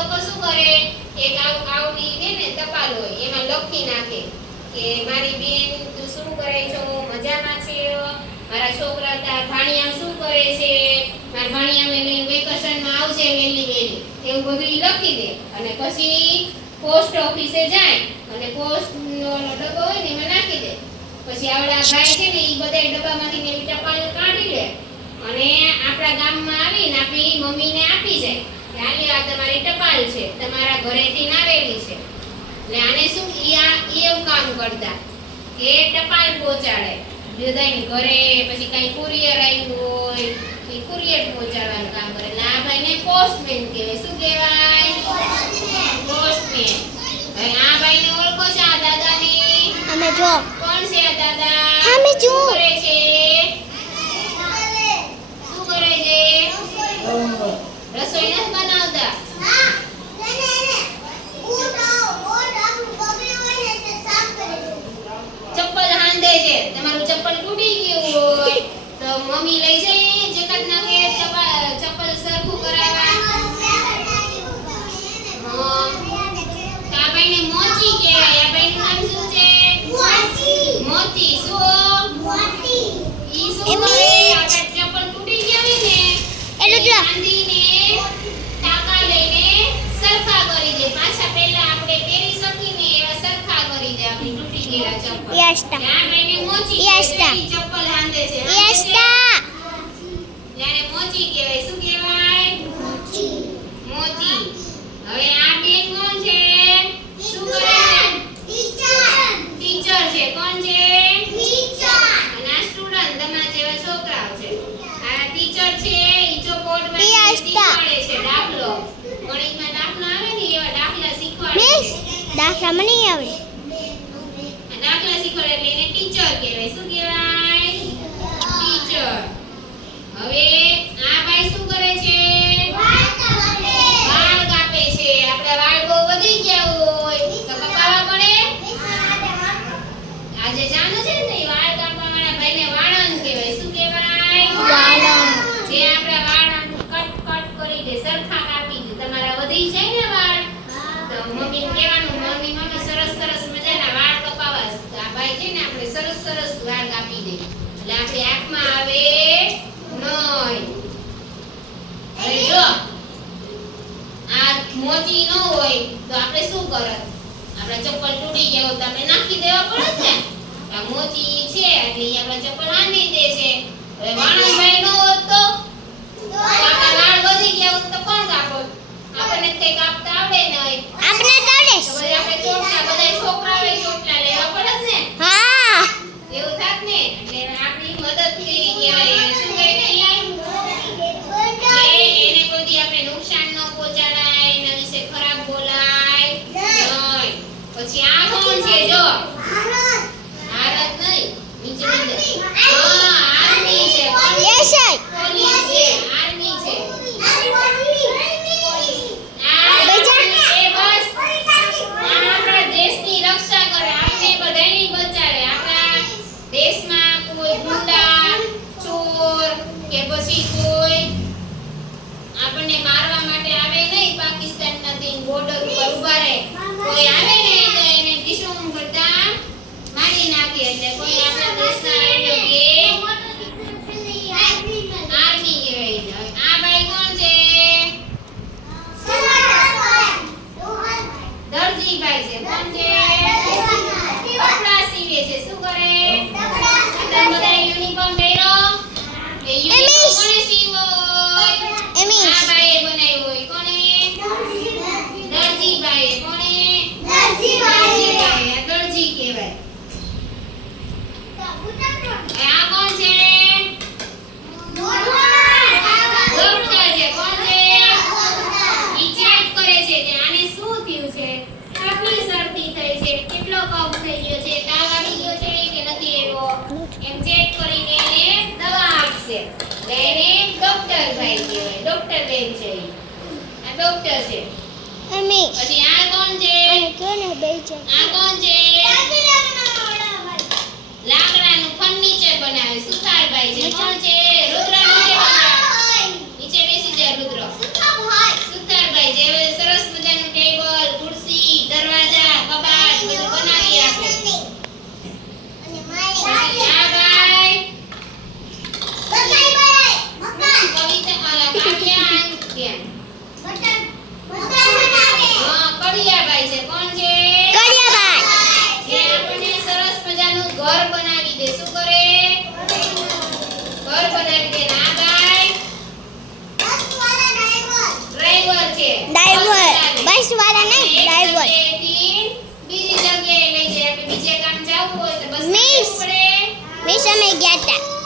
લોકો શું કરે, એક આવડી ને ટપાલ હોય એમાં લખી નાખે કે મારી બેન તું શું કરે છો, મજામાં છે, મારા છોકરા તાર ભાણિયા શું કરે છે, મારા ભાણિયાને વેકેશનમાં આવશે વેલી એવું બધું લખી દે અને પછી પોસ્ટ ઓફિસે જાય અને પોસ્ટ નો ડબ્બો હોય ને એમાં નાખી દે. પછી આવડા ભાઈ છે ને એ બધા ડબ્બામાંથી ને ટપાલ કાઢી લે અને આપણા ગામમાં આવીને આપણી મમ્મીને આપી જાય કે આલી આ તમારી ટપાલ છે, તમારા ઘરેથી આવેલી છે. એટલે આને શું એવું કામ કરતા કે ટપાલ પહોંચાડે બધાની ઘરે. પછી કઈ કુરિયર આવ્યું હોય એ કુરિયર પહોંચાડવાનું કામ કરે. એટલે આ ભાઈને પોસ્ટમેન કહેવાય. શું કહેવાય? પોસ્ટમેન. હવે આ ભાઈને ઓળખો છો આ દાદાને? અમે જો કોણ છે આ દાદા? અમે જો કરે છે શું કરે છે? રસોઈ નથી બનાવતા. ચપ્પલ હાંધે છે. તમારું ચપ્પલ તૂટી ગયું હોય તો મમ્મી લઈ જાય જકાતના કે ચપ્પલ સરખું કરાવવા. આ ભાઈને મોચી કહેવાય. આ ભાઈનું નામ શું છે? મોચી. શું ઈ શું કરે? આપણે ચપ્પલ તૂટી ગયા હોય ને એટલે જો હાંધીને ટાંકા લઈને સરખા કરી દે. પાછા પહેલા આપણે પહેરી શકીને એવા સરખા કરી દે આપણી તૂટી ગયેલા ચપ્પલ. યસ્તા આ ભાઈને મોચી યસ્તા કહેવાય. ચપ્પલ હાંધે છે. યસ્તા જ્યારે મોચી કહેવાય. શું કહેવાય? મોચી. હવે આ બેન કોણ છે? શું કરે છે? ટીચર છે. કોણ છે? અને આ સ્ટુડન્ટ તમારા જેવા છોકરાઓ છે. આ ટીચર છે ઈ ચોપડમાં શીખવાડે છે દાખલો. ગણિતમાં દાખલો આવે ને એવા દાખલા શીખવાડે મિસ છે. દાખલા મને નહીં આવડે. આ દાખલા શીખવાડે એટલે એને ટીચર કહેવાય. શું કહેવાય? ટીચર. હવે આ ભાઈ શું કરે છે? વાળ કાપે છે. આપણા વાળ બહુ વધી ગયા હોય તો કપાવવા પડે. આજે જાણો છે ને વાળ કાપવા વાળા ભાઈને વાળંદ કહેવાય. શું કહેવાય? વાળંદ. જે આપણા વાળ આમ કટ કરી દે, સરખા કાપી દે. તમારા વધી જાય ને વાળ તો મમ્મીને કહેવાનું મમ્મી સરસ મજાના વાળ કપાવા. આ ભાઈ છે ને આપણે સરસ વાળ કાપી દે એટલે આપણી આંખમાં આવે નહીં. હવે જો આ મોચી ન હોય તો આપણે શું કરત? આપણા ચપ્પલ તૂટી ગયા હોય તો આપણે નાખી દેવા પડે ને. આ મોચી છે એટલે ઈ આપણા ચપ્પલ હાંધી દે છે. હવે વાણંદભાઈ ન હોત તો આપણા વાળ વધી ગયા હોત તો કોણ કાપત? આપણને કઈ કાપતા આવડે નહીં. આપણે તો આવડે તો પછી આપણે ચોટલા બધા છોકરાઓએ ચોટલા લેવા પડે ને. હા એવું થાત ને એટલે આપણી મદદ કરી કહેવાય. શું કહેવાય? એને કોઈ દી આપણે નુકસાન ન પહોંચાડાય, એના વિશે ખરાબ બોલાય નહીં. પછી આ કોણ છે? જો ભારત નહીં નીચે હા આર્મી છે. યસ સર પોલીસ છે. આર્મી છે. આ બેજા. એ બસ આ આપણા દેશની રક્ષા કરે. આપણે બધાની બચાવે. આપણા દેશમાં કોઈ ગુંડા, ચોર કે પછી કોઈ આપણને મારવા માટે આવે નહીં. પાકિસ્તાનમાંથી બોર્ડર ઉપર ઊભા રહે કોઈ આવે ને તો એને કિસ્સુમ કરતા મારી નાખે. એટલે કોઈ આપણા દેશના આર્મી કહેવાય. આ ભાઈ કોણ છે? દરજીભાઈ છે. કોણ છે? કપડાં સીવે છે. શું કરે? તમે બધા યુનિફોર્મ પહેરો એ યુનિફોર્મ કોણે સીવો? એમી આ ભાઈએ બનાવ્યો હોય. કોણે? દરજીભાઈએ. કોણે? દરજીભાઈએ. આ દરજી કહેવાય. આ કોણ છે? ડોક્ટર છે. કોણ છે? ઈ ચેક કરે છે કે આને શું થયું છે, કેટલી શરદી થઈ છે, કેટલો કફ થઈ ગયો છે, તાવ આવી ગયો છે કે નથી એવો એમ ચેક કરીને એને દવા આપશે. એટલે એને ડોક્ટર ભાઈ કહેવાય. ડોક્ટર બેન છે ઈ. આ ડોક્ટર છે. એમી પછી આ કોણ છે? અને કેને બેજા આ કોણ છે? લાકડાનું ફર્નિચર બનાવે. સુથારભાઈ છે. કોણ છે? રુદ્ર નીચે બેસી જા. રુદ્ર સુથારભાઈ જે સરસ વાળા અને નહીં, એક ડ્રાઈવર. જગ્યાએથી બીજી જગ્યાએ લઈ જાય. આપણે બીજે કામ જવું હોય તો બસ મિસ. પડે. મિસ અમે ગયા હતા